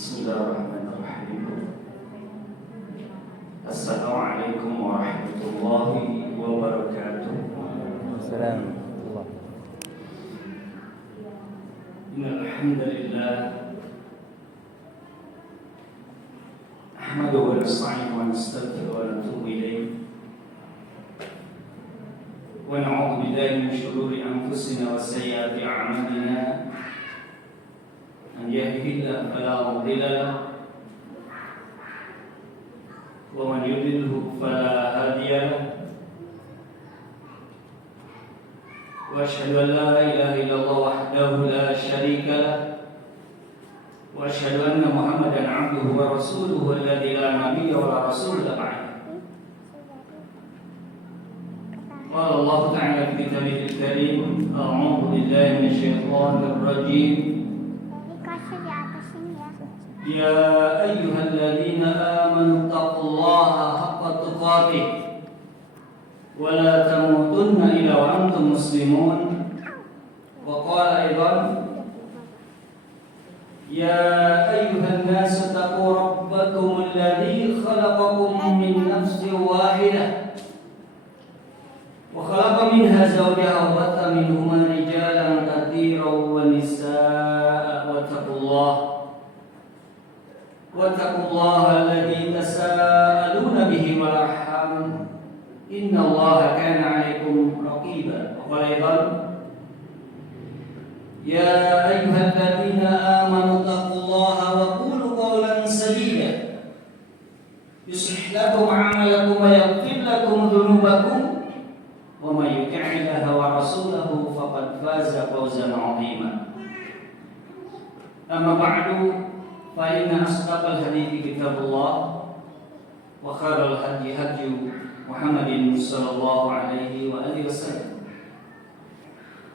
Bismillahirrahmanirrahim. Assalamualaikum warahmatullahi wabarakatuh. Assalamualaikum. Innal hamdalillah nahmaduhu wa nasta'inuhu wa nastaghfiruhu wa natubu ilayh. Wa na'udzu billahi min shururi anfusina wa sayyiati a'malina. Man yahdihillahu fala mudilla lahu wa man yudlilhu fala hadiya lahu. Wa asyhadu an la ilaha illallah wahdahu la syarika lahu wa asyhadu anna Muhammadan 'abduhu wa rasuluhu alladzi la nabiyya wa la rasula ba'dahu. Qala Allah ta'ala fi kitabihil karim, a'udzu billahi minasyaitonir rajim. Ya ayyuhalladzina amanu taqullaha haqqa tuqatih wa la tamutunna illa wa antum muslimun. Wa qala aidan ya ayyuhan nasu taqu rabbakum alladzi khalaqakum min nafsin wahidah wa khalaqa minha zawjaha wa batha minhuma rijalan katsiran wa nisaa'a wattaqullaha alladzi tasaaluna bihi wal arham innallaha kana 'alaikum raqiba. Wa qala aidan ya ayyuhalladzina amanu taqullaha wa qulu qawlan sadida yuslih lakum a'malakum wa yaghfir lakum dhunubakum wa may yuti'illaha wa rasulahu faqad faza fawzan 'azima. Amma ba'du fa inna asdaqal hadithi kitabullah wa khairal hadi hadi Muhammadin sallallahu alaihi wa alihi wasallam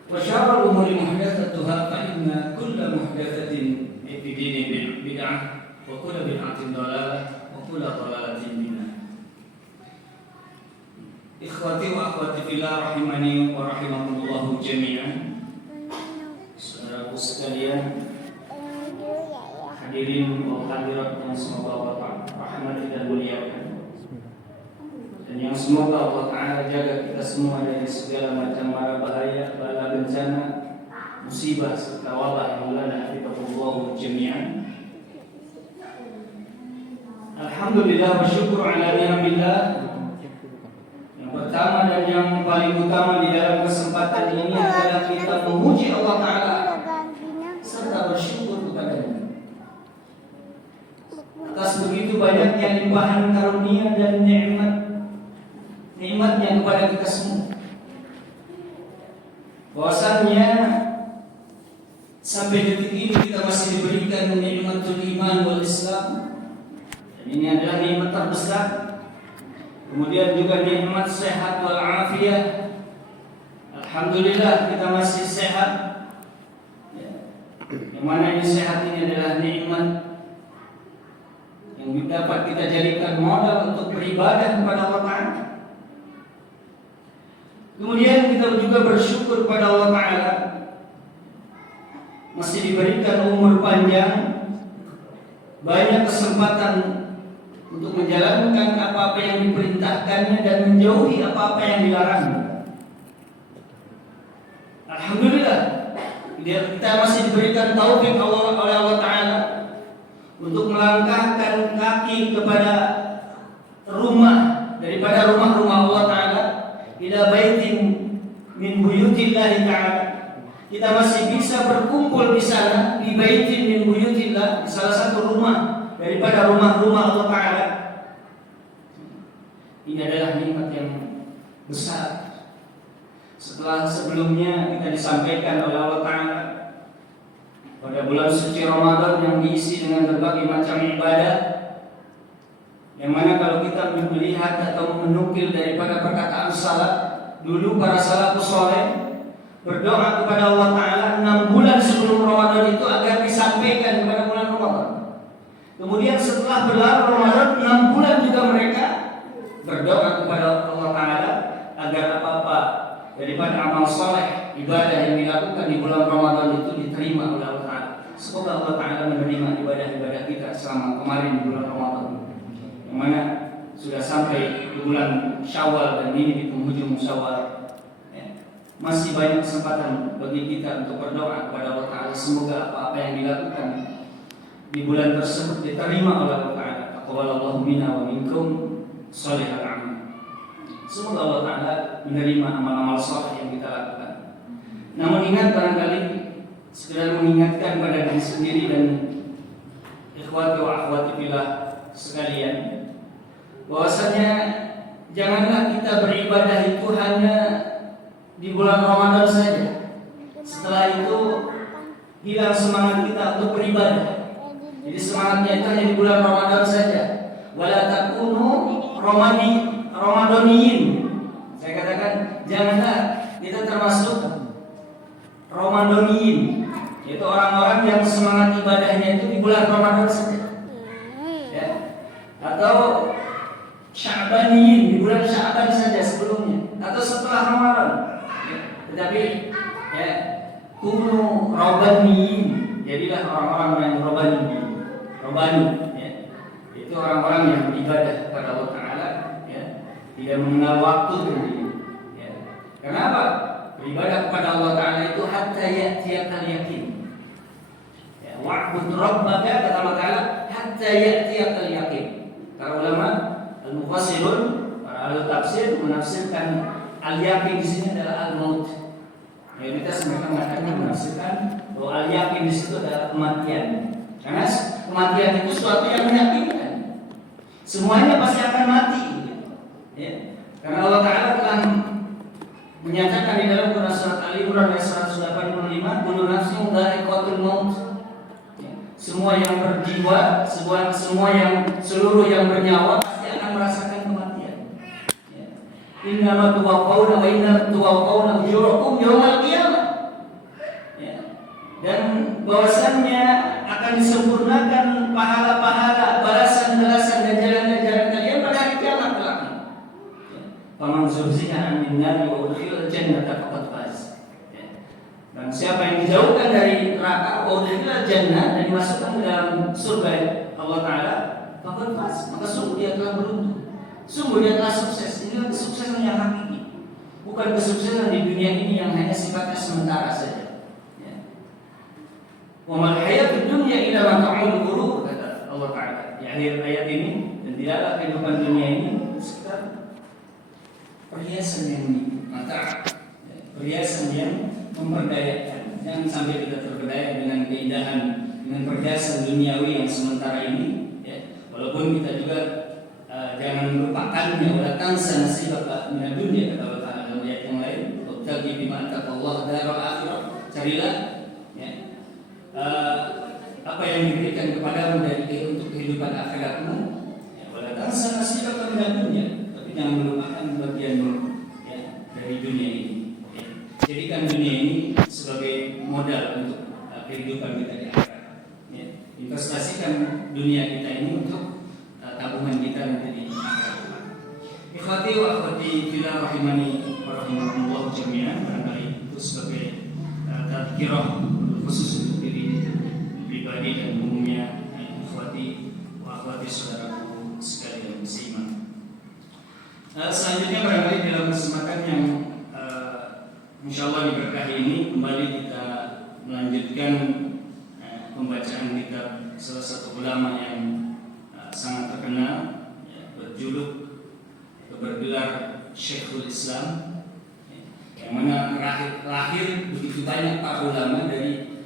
wa syarrul umuri muhdatsatuha fa inna kulla muhdatsatin fi dini bid'ah wa kullu bid'atin dhalalah wa kullu dhalalatin finnar. Ikhwati wa akhwati fillah rahimani wa rahimakumullah jami'an. Saudaraku sekalian, hadirin wa hadirat yang semoga Allah rahmati dan muliakan, dan yang semoga Allah Ta'ala jaga kita semua dari segala macam mara bahaya, bala bencana, musibah serta wabah yang melanda hafizahullah jami'an. Alhamdulillah wa syukur ala ni'amillah. Yang pertama dan yang paling utama di dalam kesempatan ini adalah kita memuji Allah Ta'ala serta bersyukur kepadanya atas begitu banyaknya limpahan karunia dan nikmatnya kepada kita semua. Bahwasannya sampai detik ini kita masih diberikan nikmatul iman wal Islam, dan ini adalah nikmat terbesar. Kemudian juga nikmat sehat wal afiyah. Alhamdulillah kita masih sehat, yang mana ini sehat ini adalah nikmat yang dapat kita jadikan modal untuk beribadah kepada Allah Ta'ala. Kemudian kita juga bersyukur kepada Allah Ta'ala masih diberikan umur panjang, banyak kesempatan untuk menjalankan apa-apa yang diperintahkannya dan menjauhi apa-apa yang dilarangnya. Alhamdulillah kita masih diberikan taufik oleh Allah Ta'ala untuk melangkahkan kaki kepada rumah daripada rumah-rumah Allah Ta'ala, ila baitin min buyutillah Ta'ala. Kita masih bisa berkumpul di sana, di baitin min buyutillah, di salah satu rumah daripada rumah-rumah Allah Ta'ala. Ini adalah nikmat yang besar. Setelah sebelumnya kita disampaikan oleh Allah Ta'ala pada bulan suci Ramadan yang diisi dengan berbagai macam ibadah, yang mana kalau kita melihat atau menukil daripada perkataan salat, dulu para salafus saleh berdoa kepada Allah Ta'ala 6 bulan sebelum Ramadan itu agar disampaikan kepada bulan Ramadan. Kemudian setelah berlalu Ramadan 6 bulan juga mereka berdoa kepada Allah Ta'ala agar apa-apa daripada amal saleh, ibadah yang dilakukan di bulan Ramadan itu diterima oleh Allah Ta'ala. Semoga Allah Ta'ala menerima ibadah-ibadah kita selama kemarin di bulan Ramadan, yang mana sudah sampai di bulan Syawal dan ini di penghujung Syawal. Masih banyak kesempatan bagi kita untuk berdoa kepada Allah Ta'ala. Semoga apa-apa yang dilakukan di bulan tersebut diterima oleh Allah Ta'ala. Taqabbalallahu minna wa minkum shalihal amal. Semoga Allah Ta'ala menerima amal-amal saleh yang kita lakukan. Namun ingat, barangkali sekedar mengingatkan pada diri sendiri dan ikhwati wa akhwati fillah sekalian, bahwasanya janganlah kita beribadah itu hanya di bulan Ramadan saja. Setelah itu hilang semangat kita untuk beribadah. Jadi semangatnya itu hanya di bulan Ramadan saja. Wala takunu Ramadaniyin. Saya katakan janganlah kita termasuk Ramadaniyin, yaitu orang-orang yang semangat ibadahnya itu di bulan Ramadan saja. Ya. Atau Sya'baniyin, di bulan Sya'ban saja sebelumnya atau setelah Ramadan. Tetapi ya, kunu Rabbaniyin, jadilah orang-orang yang Rabbani, ya. Itu orang-orang yang beribadah kepada Allah Ta'ala, ya. Tidak mengenal waktu ya. Kenapa? Beribadah kepada Allah Ta'ala itu hatta ya'tiyakal yakin. Ya, wa'bud rabbaka, kata Allah Ta'ala, hatta ya'tiyakal yakin. Para ulama al-mufassirun, para ahli tafsir menafsirkan al-yakin di sini adalah al-maut. Mayoritas mereka menafsirkan bahwa al-yakin di situ adalah kematian. Karena kematian itu sesuatu yang meyakinkan. Semuanya pasti akan mati. Ya. Karena Allah Ta'ala telah menyatakan di dalam Quran surat Al-Imran ayat 185, kullu nafsin dha'iqatul maut. Ya. Semua yang berjiwa, seluruh yang bernyawa pasti akan merasakan kematian. Ya. Innama tuwaffawna wa inna tuwaffawna ujurakum yaumal qiyamah. Ya. Dan bahwasannya akan disempurnakan pahala-pahala, balasan-balasan dan jalan-jalan kalian pada hari kiamat kelak. Faman zuhziha 'anil nari wa udkhilal jannata faqad faz. Dan siapa yang dijauhkan dari neraka wa udkhilal jannah dan dimasukkan ke dalam surga Allah Ta'ala, faqad faz, maka sungguh dia telah beruntung. Sungguh dia telah sukses. Ini kesuksesan yang hakiki, bukan kesuksesan di dunia ini yang hanya sifatnya sementara saja. Wa mal hayatud dunya illa mata'ul ghurur, kata Allah Ta'ala di akhir ayat ini. Dan tidaklah kehidupan dunia ini sekedar perhiasan yang mata, perhiasan yang memperdayakan. Jangan sampai kita terpedaya dengan keindahan, dengan perhiasan duniawi yang sementara ini, ya. Walaupun kita juga jangan melupakannya. Wala tansa nasibaka minad dunya, kata Allah Ta'ala dalam ayat yang lain. Wabtaghi bima ataqallahu daral akhirah. Carilah apa yang diberikan kepadamu dari untuk kehidupan akhiratmu. Wala tansa nasibaka minad dunya, tapi jangan melupakan bagianmu, ya, dari dunia ini. Ya. Jadikan dunia ini sebagai modal untuk kehidupan kita di akhirat. Ya. Investasikan dunia kita ini untuk tabungan kita nanti di akhirat. Ikhwati wa akhwati fillah rahimani wa rahimakumullah jami'an. Barangkali itu sebagai tadzkirah khusus untuk diri pribadi dan umumnya ikhwati wa akhwati saudaraku sekalian seiman. Selanjutnya barangkali dalam kesempatan yang insyaallah diberkahi ini kembali kita melanjutkan pembacaan kitab salah satu ulama yang sangat terkenal, ya, bergelar Syekhul Islam, yang mana lahir begitu banyak para ulama dari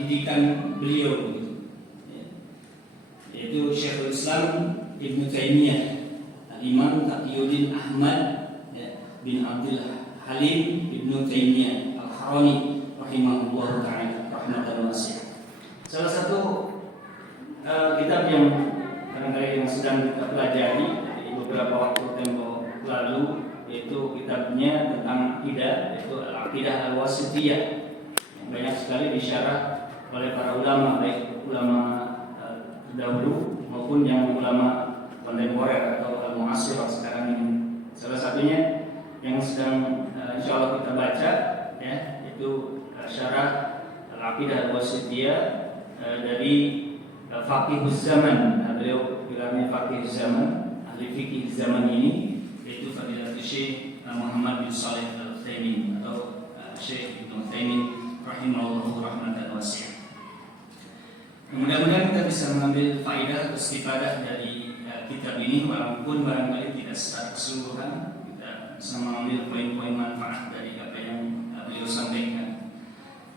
didikan beliau, gitu. Ya. Yaitu Syekhul Islam Ibnu Taimiyah, Imam Taqiyuddin Ahmad, ya, bin Abdul Halim Ibnu Taimiyah Al-Harani rahimahullah ta'ala rahmatan wasi'ah. Salah satu kitab yang barangkali yang sedang kita pelajari di beberapa waktu tempo lalu, yaitu kitabnya tentang akidah, yaitu Al-Aqidah Al-Wasithiyah, yang banyak sekali disyarah oleh para ulama, baik ulama terdahulu maupun yang ulama kontemporer atau al-mu'asirah sekarang ini. Salah satunya yang sedang insyaallah kita baca, ya, itu syarah Al-Aqidah Al-Wasithiyah dari faqihuz zaman. Beliau gelarnya faqihuz zaman, ahli fikih zaman ini, yaitu Fadilatul Syekh Muhammad bin Shalih Al-Utsaimin atau Syekh Ibnu Utsaimin rahimahullahu rahmatan wasi'ah. Mudah-mudahan kita bisa mengambil faedah atau istifadah dari kitab ini, walaupun barangkali tidak secara keseluruhan kita bisa mengambil poin-poin manfaat dari apa yang beliau sampaikan.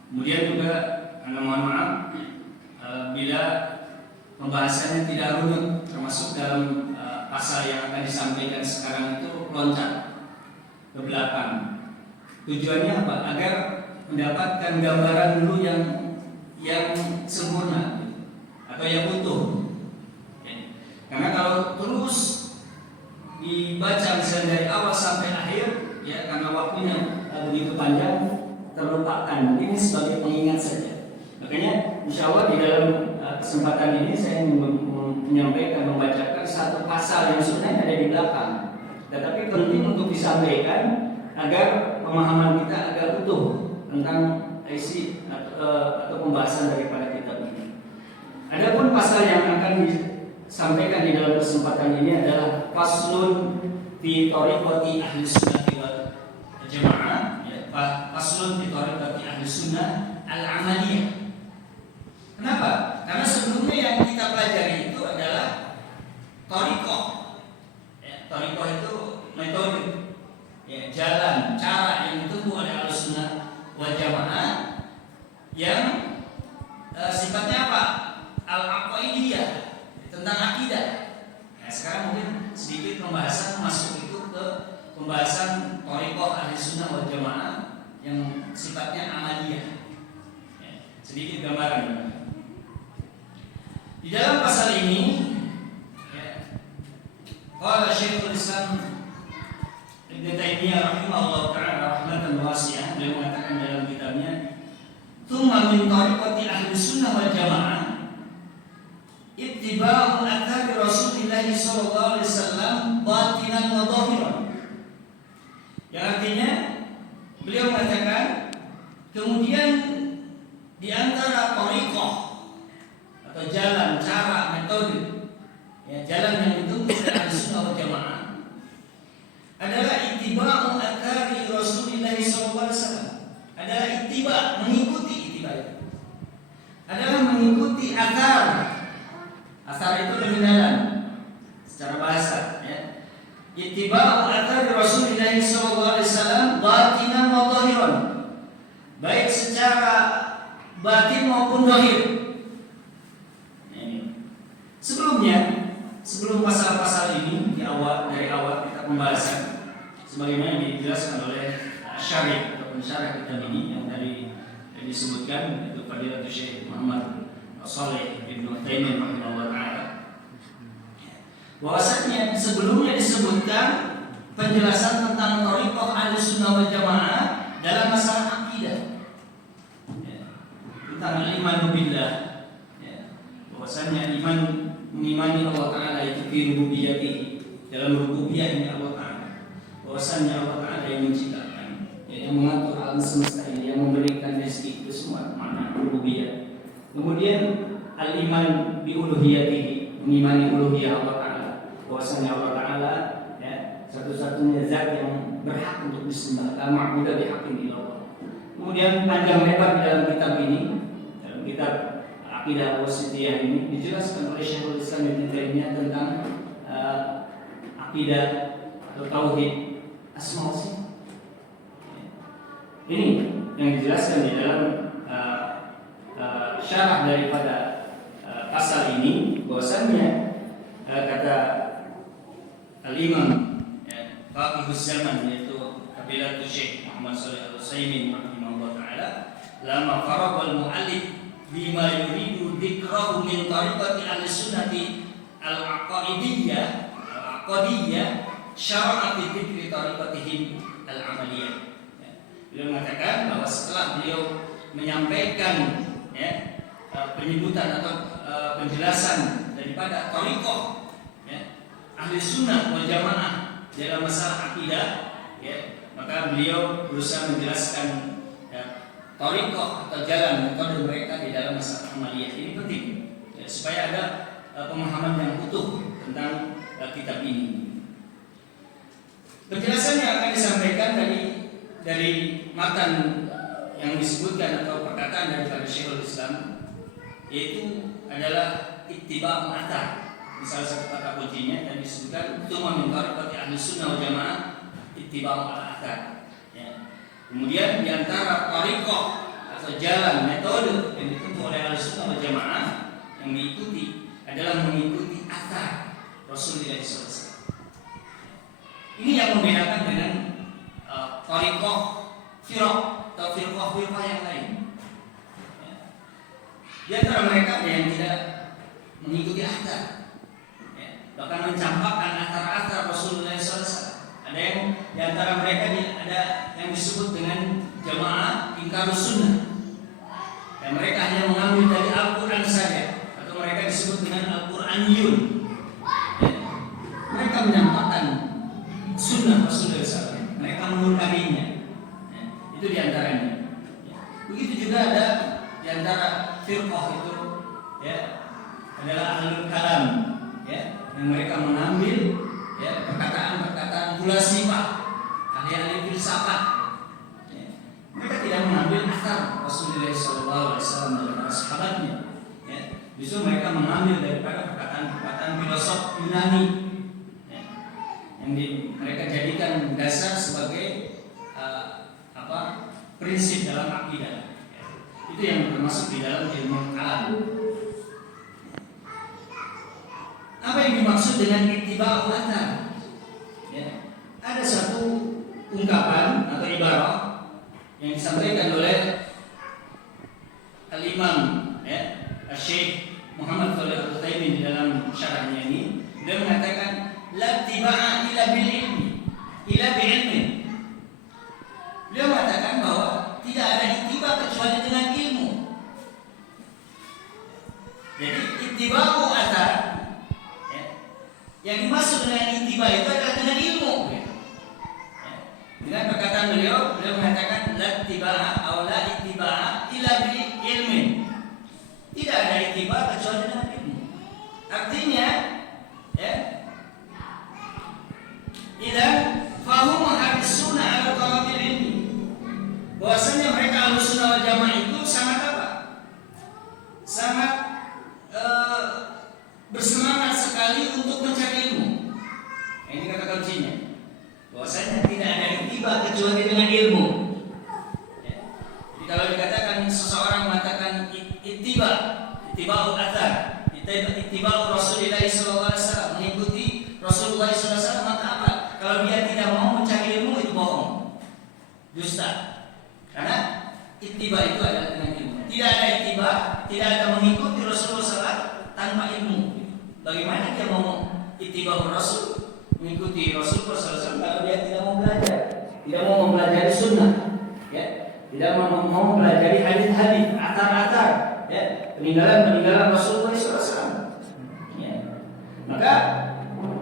Kemudian juga Anda mohon maaf bila pembahasannya tidak runut, termasuk dalam pasal yang akan disampaikan sekarang itu loncat ke belakang. Tujuannya apa? Agar mendapatkan gambaran dulu yang sempurna atau yang utuh. Karena kalau terus dibaca misalnya dari awal sampai akhir, ya karena waktunya begitu panjang terlupakan. Ini sebagai pengingat saja. Makanya insya Allah di dalam kesempatan ini saya menyampaikan, membacakan satu pasal yang sebenarnya ada di belakang, tetapi penting untuk disampaikan agar pemahaman kita agak utuh tentang isi atau pembahasan daripada kitab ini. Adapun pasal yang akan disampaikan di dalam kesempatan ini adalah faslun fi thariqati ahli sunnah wal jamaah, ya, faslun fi thariqati ahli sunnah al-amaliyah. Kenapa? Karena sebelumnya yang kita pelajari itu adalah thariqah. Ya, thariqah itu metode, ya, jalan, cara yang ditempuh oleh ahli sunnah wal jamaah yang sifatnya apa? Al-aqaidiyah, tentang akidah. Nah, sekarang mungkin sedikit pembahasan masuk itu ke pembahasan thariqah ahli sunnah wal jamaah yang sifatnya amaliyah. Ya, sedikit gambaran. Di dalam pasal ini, ya, qala Syekhul Islam Ibnu Taimiyah rahimahullah ta'ala rahmatan wasi'ah, beliau mengatakan dalam kitabnya, "Tsumma min thariqati ahli sunnah wal jamaah ittiba'u athari Rasulillah sallallahu alaihi wasallam batinan wa dhahiran." Yang artinya beliau mengatakan kemudian di antara thariqah atau jalan, cara, metode, ya, jalan yang ditempuh oleh Ahlussunnah wal Jamaah adalah ittiba'u athari Rasulillah sallallahu alaihi wasallam. Adalah ittiba, mengikuti ittiba itu. Adalah mengikuti athar. Athar itu lebih dalam secara bahasa, ya. Ittiba'u athari Rasulillah sallallahu alaihi wasallam batinan wa dhahiran. Baik secara batin maupun zahir. Sebelum pasal-pasal ini dari awal kita pembahasan sebagaimana dijelaskan oleh syarih atau pensyarah kitab ini yang tadi disebutkan, itu Fadilatul Syekh Muhammad Shalih bin Utsaimin rahimahullah taala, bahwasanya sebelumnya disebutkan penjelasan tentang thariqah Ahlussunnah wal Jamaah dalam masalah akidah, ya, tentang iman billah, ya, bahwasanya mengimani Allah Ta'ala itu fi rububiyyatihi, dalam rububiyahnya Allah Ta'ala, bahwasanya Allah Ta'ala yang menciptakan, yang mengatur alam semesta ini, yang memberikan rezeki, itu semua makna rububiyah. Kemudian al-iman bi uluhiyatihi, mengimani uluhiyah Allah Ta'ala, bahwasanya Allah Ta'ala, ya, satu-satunya zat yang berhak untuk disembah, la ma'budu bihaqqin illallah. Kemudian panjang lebar dalam kitab ini, dalam kitab Aqidah Wasithiyah ini dijelaskan oleh Syekhul Islam Ibnu Taimiyah tentang akidah atau tauhid asma wa sifat. Ini yang dijelaskan di dalam syarah daripada pasal ini, bahwasannya kata Al-Imam Faqihuz Zaman, yaitu Fadilatul Syekh Muhammad Shalih Al-Utsaimin rahimahullah taala, lama faraqal muallif bima yuridu dzikrahu min thariqati ahlussunnati al-aqaidiyah syara'a fi dzikri thariqatihim al-amaliyah. Beliau mengatakan bahwa setelah beliau menyampaikan, ya, penyebutan atau penjelasan daripada thariqah, ya, Ahlussunnah wal Jamaah dalam masalah akidah, ya, maka beliau berusaha menjelaskan thariqah atau jalan metode mereka di dalam masalah amaliyah. Ini penting, ya. supaya ada pemahaman yang utuh tentang kitab ini. Penjelasan yang akan disampaikan dari matan yang disebutkan atau perkataan daripada Syekhul Islam, yaitu adalah ittiba' mu'athar. Di salah satu kata kuncinya yang disebutkan tsumma min tariqati ahli sunnah wal jamaah ittiba' mu'athar. Ya. Kemudian di antara tariqah atau jalan metode yang ditempuh oleh ahli sunnah wal jamaah yang diikuti adalah mengikuti athar Rasulullah SAW. Ini yang membedakan dengan tariqah firaq atau firqah yang lain. Ya. Di antara mereka ada yang tidak mengikuti athar, ya, bahkan mencampakkan athar Rasulullah SAW. Ada yang di antara mereka ada yang disebut dengan jamaah ingkarus sunnah, dan mereka hanya mengambil dari Al-Quran saja, atau mereka disebut dengan Al-Quraniyun. Ya. Mereka menyampaikan sunnah Rasulullah SAW, mereka mengingkarinya. Ya. Itu diantaranya. Ya. Begitu juga ada diantara firqah itu, ya, adalah ahlul kalam, ya, yang mereka mengambil, ya, perkataan pula sifat, ahli-ahli filsafat. Ya. Mereka tidak mengambil athar Rasulullah SAW dan para sahabatnya. Ya. Justru mereka mengambil daripada perkataan filosof Yunani, ya, yang mereka jadikan dasar sebagai prinsip dalam akidah. Ya. Itu yang termasuk di dalam ilmu kalam. Apa yang dimaksud dengan ittiba'ul athar? Ya. Ada satu ungkapan atau ibarat yang disampaikan oleh Al-Imam, ya, Syekh Muhammad Shalih Al-Utsaimin di dalam syarahnya ini. Dia mengatakan la tiba'a illa bil ilmi, illa bi ilmi. Dia mengatakan bahwa tidak ada ittiba kecuali dengan ilmu. Jadi ittiba'ul athar, yang dimaksud dengan ittiba itu adalah dengan ilmu. Dengan perkataan beliau mengatakan la ittiba'a aw la ittiba'a illa bi ilmin. Tidak ada ittiba kecuali dengan ilmu. Artinya, ya, idan fahum harissuna ala talabil ilmi. Bahwasanya mereka Ahlussunnah wal Jamaah itu sangat apa? Sangat bersemangat sekali untuk mencari ilmu. Ini kata kuncinya. Bahwasanya tidak ada ittiba kecuali dengan ilmu. Ya. Jadi kalau dikatakan seseorang mengatakan ittiba'ul athar, ittiba'u Rasulullah SAW, mengikuti Rasulullah SAW, maka apa? Kalau dia tidak mau mencari ilmu, itu bohong, dusta. Karena ittiba itu adalah dengan ilmu. Tidak ada ittiba, tidak ada mengikuti Rasulullah SAW tanpa ilmu. Bagaimana dia mau ittiba'ur Rasul, mengikuti Rasulullah SAW kalau dia tidak mau belajar, tidak mau mempelajari sunnah, ya, tidak mau mempelajari hadis-hadis, athar-athar, ya, peninggalan Rasulullah SAW. Ya. Maka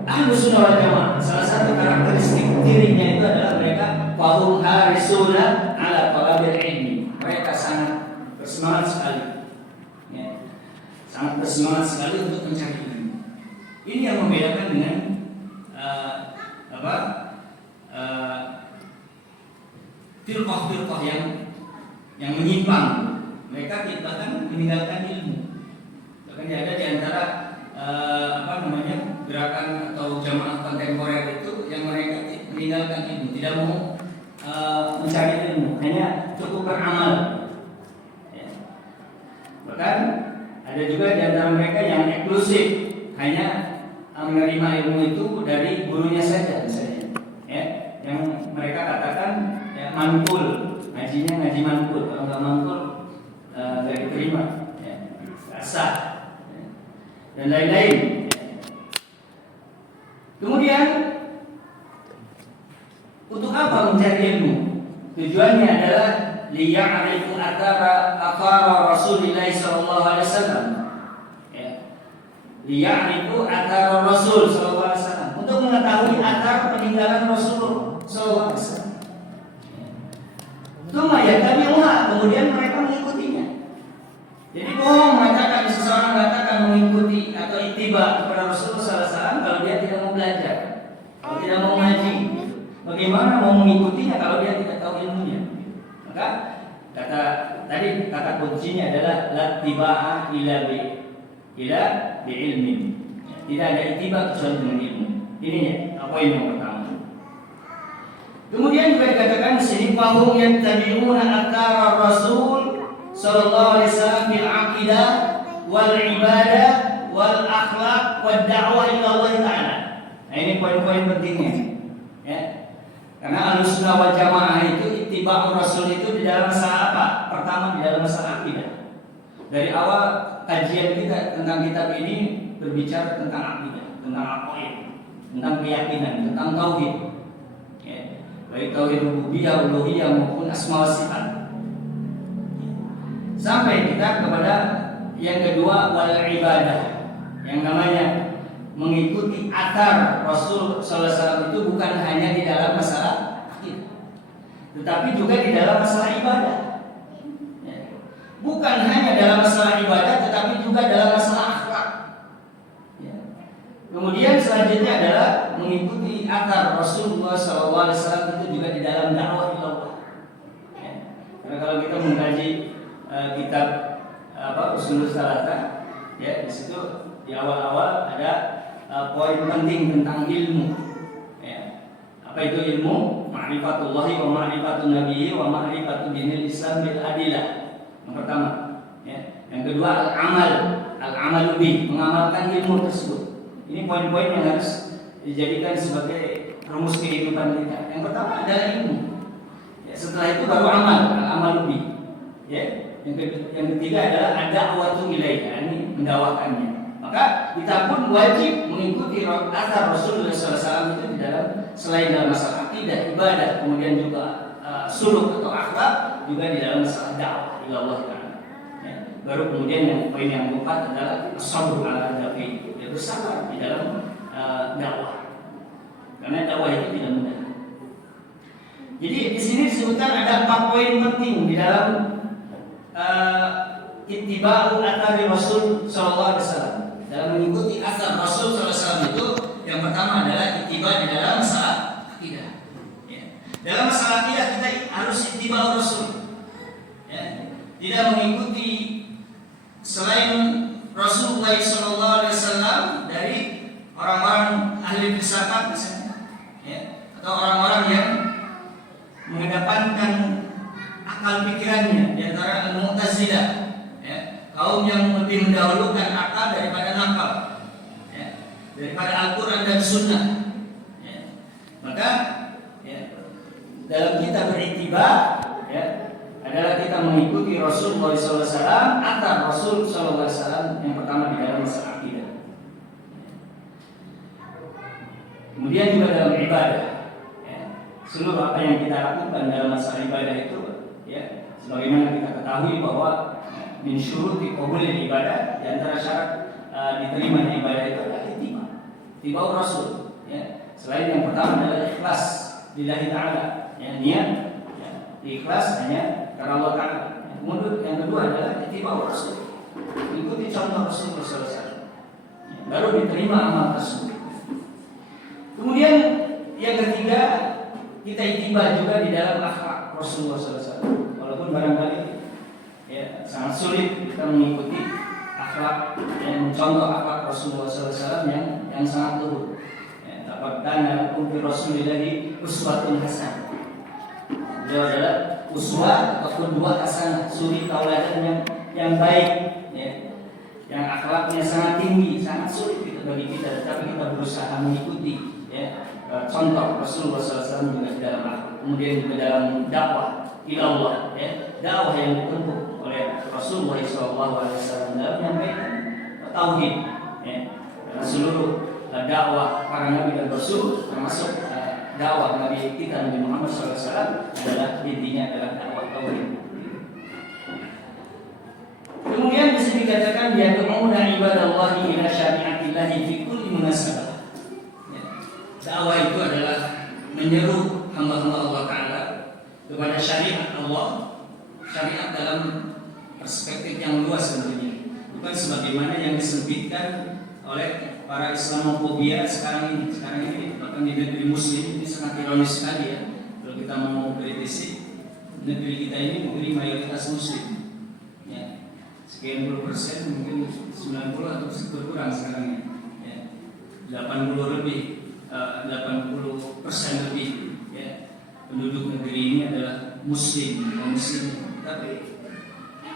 Ahlussunnah wal Jamaah salah satu karakteristik dirinya itu adalah mereka fahum harisuna ala talabil ilmi. Mereka sangat bersemangat sekali, ya, sangat bersemangat sekali untuk mencari ilmu. Ini yang membedakan dengan firqah-firqah yang menyimpang. Mereka bahkan meninggalkan ilmu. Bahkan ada di antara gerakan atau jamaah kontemporer itu yang mereka meninggalkan ilmu, tidak mau mencari ilmu, hanya cukup beramal. Ya. Bahkan ada juga di antara mereka yang eksklusif, hanya menerima ilmu itu dari gurunya saja, misalnya, ya, yang mereka katakan, ya, manqul, ngajinya ngaji manqul, kalau nggak manqul nggak diterima, ya, sah, ya, dan lain-lain. Ya. Kemudian untuk apa mencari ilmu? Tujuannya adalah liya'rifu athara Rasulillah sallallahu alaihi wasallam. Liya'rifu athar Rasul sallallahu alaihi wasallam, untuk mengetahui athar peninggalan Rasulullah sallallahu alaihi wasallam. Kemudian mereka mengikutinya. Jadi bohong mengatakan, seseorang mengatakan ittiba kepada Rasulullah SAW kalau dia tidak mau belajar, kalau tidak mau ngaji? Bagaimana mau mengikutinya kalau dia tidak tahu ilmunya? Maka kata kuncinya adalah la tibaa ila bi ilmin. Tidak ada ittiba kecuali dengan ilmu. Ini ya, poin yang pertama. Kemudian juga dikatakan di sini fahum yattabi'una athara Rasul sallallahu alaihi wasallam fil aqidah wal ibadah wal akhlaq wad da'wah ila Allah taala. Nah, ini poin-poin pentingnya. Ya. Karena Ahlussunnah wal Jamaah itu ittiba'ur Rasul itu di dalam masalah apa? Pertama di dalam masalah akidah. Dari awal kajian kita tentang kitab ini berbicara tentang akidah, tentang aqaid, tentang keyakinan, tentang tauhid. Ya. Baik tauhid rububiyah, uluhiyah maupun asma wa sifat. Sampai kita kepada yang kedua wal ibadah. Yang namanya mengikuti athar Rasul sallallahu alaihi wasallam itu bukan hanya di dalam masalah akidah, tetapi juga di dalam masalah ibadah. Ya. Bukan hanya dalam masalah ibadah, tetapi juga dalam masalah akhlak. Ya. Kemudian selanjutnya adalah mengikuti athar Rasulullah sallallahu alaihi wasallam itu juga di dalam dakwah ilallah. Ya. Karena kalau kita mengkaji kitab Ushulus Thalatha, ya di situ di awal-awal ada poin penting tentang ilmu. Ya. Apa itu ilmu? Ma'rifatullahi wa ma'rifatun nabiyyi wa ma'rifatu dinil Islam bil adilah. Yang pertama. Ya. Yang kedua al-amalu bih, mengamalkan ilmu tersebut. Ini poin-poin yang harus dijadikan sebagai rumus kehidupan kita. Yang pertama adalah ilmu. Ya, setelah itu baru al-amalu bih. Ya. Yang ketiga adalah ad-da'watu ilaiha, ini mendakwakannya. Maka kita pun wajib mengikuti athar Rasulullah SAW itu di dalam selain dalam masalah akidah, ibadah, kemudian juga suluk atau akhlak, juga di dalam masalah dakwah ila Allah Ta'ala. Ya. Baru kemudian yang poin yang keempat adalah as-sabr ala dafi, ya bersabar di dalam dakwah. Karena dakwah itu tidak mudah. Jadi di sini disebutkan ada 4 poin penting di dalam ittiba'u athari Rasul sallallahu alaihi wasallam. Dalam mengikuti athar Rasul sallallahu alaihi wasallam itu yang pertama adalah ittiba di dalam masalah akidah. Ya. Dalam masalah akidah kita harus ittiba'u Rasul. Ya. Tidak mengikuti selain Rasulullah sallallahu alaihi wasallam dari orang-orang ahli filsafat misalnya, ya, atau orang-orang yang mengedepankan akal pikirannya, di antara al-Mu'tazilah, ya, kaum yang lebih mendahulukan akal daripada nakal, ya, daripada Al-Quran dan Sunnah. Ya. Maka ya, dalam kita berittiba, ya, adalah kita mengikuti Rasulullah SAW, athar Rasul SAW yang pertama di dalam masalah akidah. Kemudian juga dalam ibadah, ya, seluruh apa yang kita lakukan dalam masalah ibadah itu, ya, sebagaimana kita ketahui bahwa min syuruti qabulil ibadah, di antara syarat diterimanya ibadah itu adalah ittiba Rasul, ya. Selain yang pertama adalah ikhlas lillahi ta'ala, ya, niat, ya, ikhlas hanya karena Allah Ta'ala. Kemudian yang kedua adalah ittiba Rasul, mengikuti contoh Rasulullah SAW, ya, baru diterima amal tersebut. Kemudian yang ketiga, kita ittiba juga di dalam akhlak Rasulullah SAW. Walaupun barangkali ya sangat sulit kita mengikuti akhlak yang mencontoh akhlak Rasulullah SAW yang sangat luhur. Ya, dapatkan lakum fi Rasulillahi uswatun hasanah. Beliau adalah uswah atau dua hasanah, suri tauladan yang baik, ya, yang akhlaknya sangat tinggi, sangat sulit bagi kita, tapi kita berusaha mengikuti, ya, contoh Rasulullah SAW juga di dalam akhlak. Kemudian juga dalam dakwah ila Allah, ya, dakwah yang ditempuh oleh Rasulullah SAW dalam menyampaikan tauhid, ya. Karena seluruh dakwah para nabi dan rasul, termasuk dakwah Nabi kita Nabi Muhammad SAW, adalah intinya adalah dakwah tauhid. Kemudian bisa dikatakan dia kemudah ibadallahi ila syariatillahi fi kulli munasabah. Ya. Dakwah itu adalah menyeru hamba-hamba Allah Ta'ala kepada syariat Allah, syariat dalam perspektif yang luas tentunya, bukan sebagaimana yang disebutkan oleh para Islamofobia sekarang ini bahkan di negeri Muslim ini sangat ironis sekali ya. Kalau kita mau kritisi, negeri kita ini negeri mayoritas Muslim. Ya, sekian puluh persen, mungkin 90 atau berkurang sekarang ya. 80 lebih, 80% lebih ya. Penduduk negeri ini adalah Muslim, tapi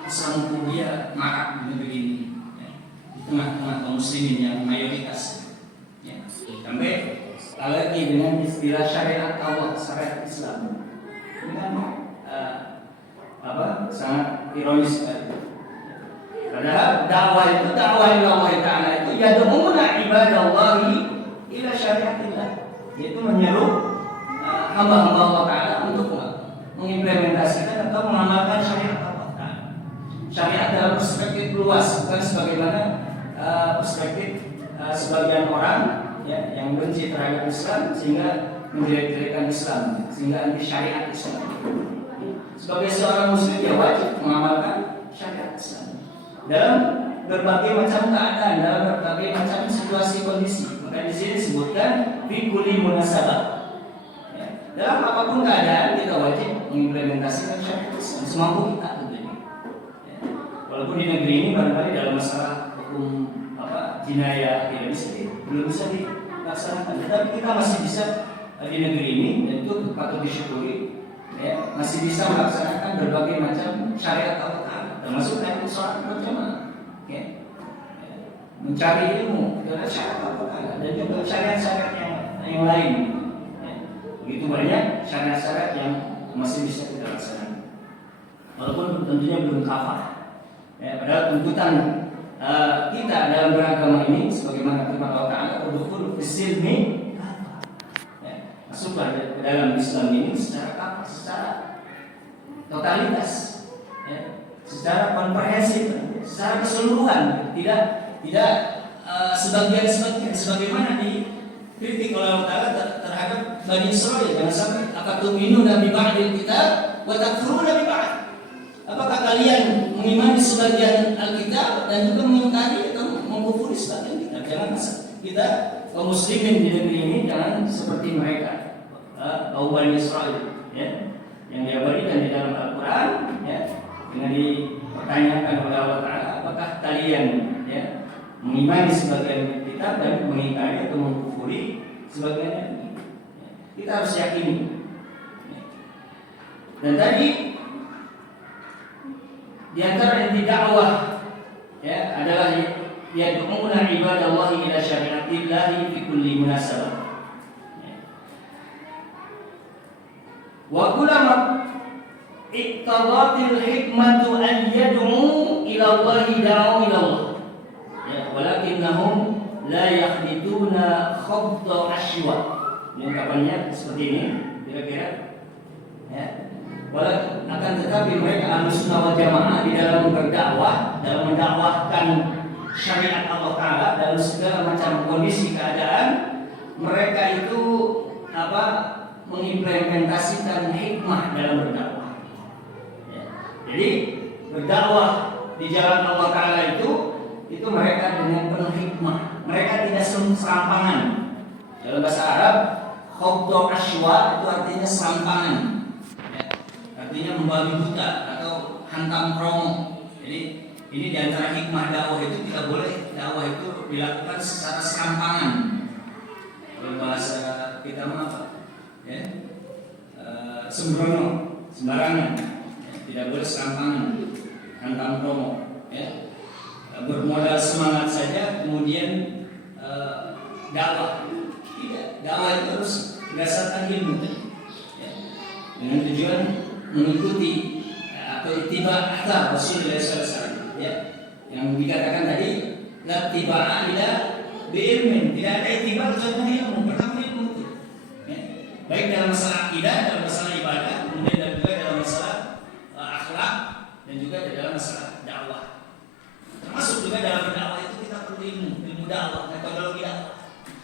Islamofobia marak di negeri ini. Tengah-tengah kaum muslimin yang mayoritas ya. Sampai lagi dengan istilah syariat Allah, syariat Islam ini kan sangat ironis sekali. Padahal dakwah Allah Ta'ala itu yad'una ibadallahi ila syariatillah, yaitu menyeru hamba-hamba Allah Ta'ala untuk mengimplementasikan atau mengamalkan syariat Allah Ta'ala. Syariat dalam perspektif luas, bukan sebagaimana perspektif sebagian orang ya, yang benci terhadap Islam sehingga menjelek-jelekan Islam, sehingga anti syariat Islam. Sebagai seorang muslim ya wajib mengamalkan syariat Islam dalam berbagai macam keadaan, dalam berbagai macam situasi kondisi. Maka di sini disebutkan fi kulli munasabah. Ya, dalam apapun keadaan kita wajib mengimplementasikan syariat Islam semampu kita tentunya. Ya, walaupun di negeri ini barangkali dalam masalah hukum jinayah belum bisa dilaksanakan, tetapi kita masih bisa di negeri ini, dan itu patut disyukuri ya, masih bisa melaksanakan berbagai macam syariat Allah Ta'ala, termasuk dari sholat berjamaah ya. Mencari ilmu dengan syariat Allah Ta'ala dan juga syariat-syariat yang lain ya. Begitu banyak syariat-syariat yang masih bisa kita laksanakan walaupun tentunya belum kafah ya. Padahal tuntutan kita dalam beragama ini sebagaimana firman Allah Ta'ala, udkhulu fis-silmi ya, masuklah ke dalam Islam ini secara totalitas ya, secara komprehensif, secara keseluruhan, tidak sebagian sebagaimana dikritik oleh Allah Ta'ala terhadap Bani Israil. Jangan sampai akatuminuna bi ba'dil kitab wa takfuruna bi ba'd. Apakah kalian mengimani sebagian Alkitab dan juga mengingkari atau mengkufuri sebagian kitab? Jangan kita kaum muslimin di negeri ini jangan seperti mereka, kaum Bani Israil ya, yang diabadikan di dalam Al-Quran ya, dengan dipertanyakan oleh Allah Ta'ala, apakah kalian ya mengimani sebagian kitab dan mengingkari atau mengkufuri sebagian ya. Kita harus yakini ya. Dan tadi di antara inti dakwah ya adalah yad'una ibadallahi ila syariatillahi fi kulli munasabah. Wa kullama iqtadatil hikmatu an yad'u ila Allahi da'u ila Allah. Ya, walakinnahum la yakhdituna khabda ashwa. Ini kapannya seperti ini kira-kira ya. Akan tetapi mereka Ahlussunnah wal Jamaah di dalam berdakwah, dalam mendakwahkan syariat Allah Ta'ala dalam segala macam kondisi keadaan, mereka itu mengimplementasikan hikmah dalam berdakwah ya. Jadi berdakwah di jalan Allah Ta'ala itu mereka dengan penuh hikmah. Mereka tidak serampangan. Dalam bahasa Arab khobdo ashwa itu artinya serampangan ya. Artinya membabi buta atau hantam promo. Jadi ini diantara hikmah dakwah itu tidak boleh dakwah itu dilakukan secara serampangan. Kalau bahasa kita apa? Ya, sembrono, sembarangan. Ya, tidak boleh serampangan, hantam promo. Ya, bermodal semangat saja kemudian dakwah. Tidak, dakwah itu harus berdasarkan ilmu. Ya, dengan tujuan mengikuti atau ittiba athar Rasulullah SAW ya, yang dikatakan tadi la tibaa ila bi'ilmin, tidak ada ittiba kecuali ilmu. Pertama ilmu itu ya. Baik dalam masalah akidah, dalam masalah ibadah, kemudian dan juga dalam masalah akhlak dan juga dalam masalah dakwah. Termasuk juga dalam dakwah itu kita perlu ilmu dakwah, metodologi dakwah,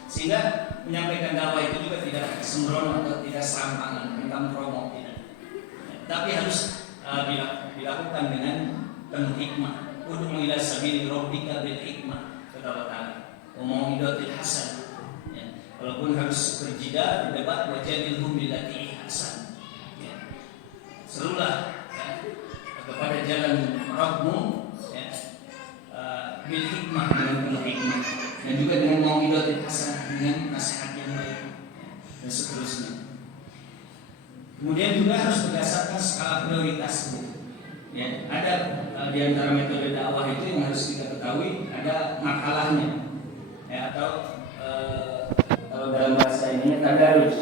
sehingga menyampaikan dakwah itu juga tidak sembrono atau tidak serampangan tentang promo tidak. Tapi harus dilakukan dengan penuh hikmah. Ud'u ila sabili rabbika bil hikmah, kata Allah Ta'ala. mau'idatil hasan. Ya. Walaupun harus berjeda berdebat, wajadilhum billati hasan. Ya. Serulah ya, kepada jalan Rabbmu ya, bil hikmah, dengan penuh hikmah, dan juga dengan mau'idatil hasan, dengan nasihat yang baik ya, dan seterusnya. Kemudian juga harus berdasarkan skala prioritas. Ya, ada di antara metode dakwah itu yang harus kita ketahui ada makalahnya, ya, atau kalau dalam bahasa ininya tadarus.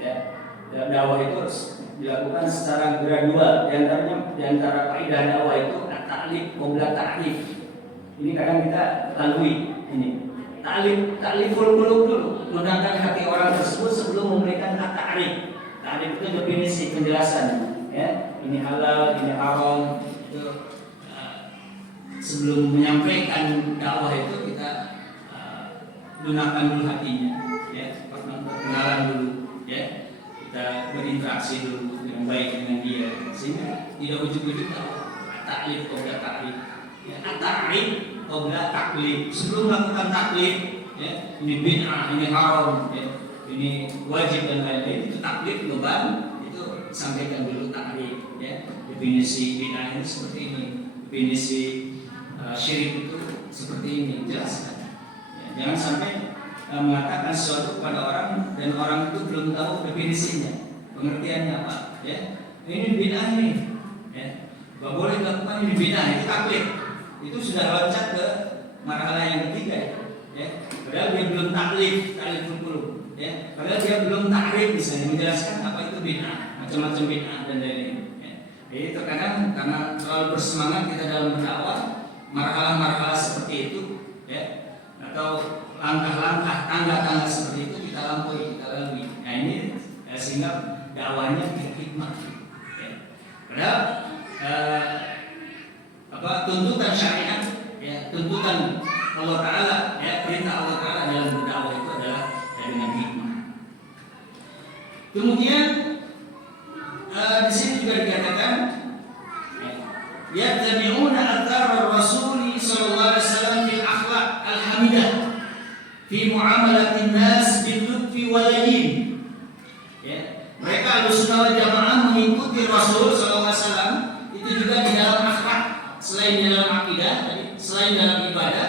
Ya, dakwah itu harus dilakukan secara gradual. Di antara kaidah dakwah itu at-ta'lif qabla ta'rif. Ini kadang kita lalui ini. Ta'liful qulub dulu, menggunakan hati orang tersebut sebelum memberikan at-ta'rif. Ta'rif itu definisi, penjelasan. Ya, ini halal, ini haram. Itu sebelum menyampaikan dakwah itu kita gunakan dulu hatinya, ya, perkenalan dulu, ya, kita berinteraksi dulu dengan baik dengan dia, sehingga tidak ujug-ujug taklif qabla taklif, ya, taklif qabla taklif. Sebelum melakukan taklif, ya, ini bid'ah, ini haram, ya, ini wajib dan lain-lain, itu taklif global, itu sampaikan dulu taklif, ya. Definisi bid'ah ini seperti ini, definisi syirik itu seperti ini, jelaskan. Ya, jangan sampai mengatakan sesuatu kepada orang dan orang itu belum tahu definisinya, pengertiannya apa. Ya, ini bid'ah ini, ya, nggak boleh dilakukan, ini bid'ah, itu taklif. Itu sudah loncat ke marhalah yang ketiga, ya. Padahal dia belum taklif dulu, ya. Padahal dia belum takrif misalnya menjelaskan apa itu bid'ah, macam-macam bid'ah dan lain-lain. Ya. Jadi terkadang karena terlalu bersemangat kita dalam berdakwah, marhalah-marhalah seperti itu, ya, atau langkah-langkah, tangga-tangga seperti itu kita lampaui, kita lalui. Nah ini sehingga dakwahnya tidak hikmah. Ya. Padahal tuntutan syariat, ya, tuntutan Allah Taala, ya, perintah Allah Taala dalam berdakwah itu adalah dengan hikmah. Kemudian di sini juga dikatakan yattabi'una athar Rasul sallallahu alaihi wasallam fil akhlaq al-hamidah fi muamalatin nas bil lutfi wal layyin. Ya, mereka Ahlussunnah wal Jamaah mengikuti Rasul sallallahu alaihi wasallam itu juga di dalam akhlak, selain di dalam akidah tadi, selain dalam ibadah,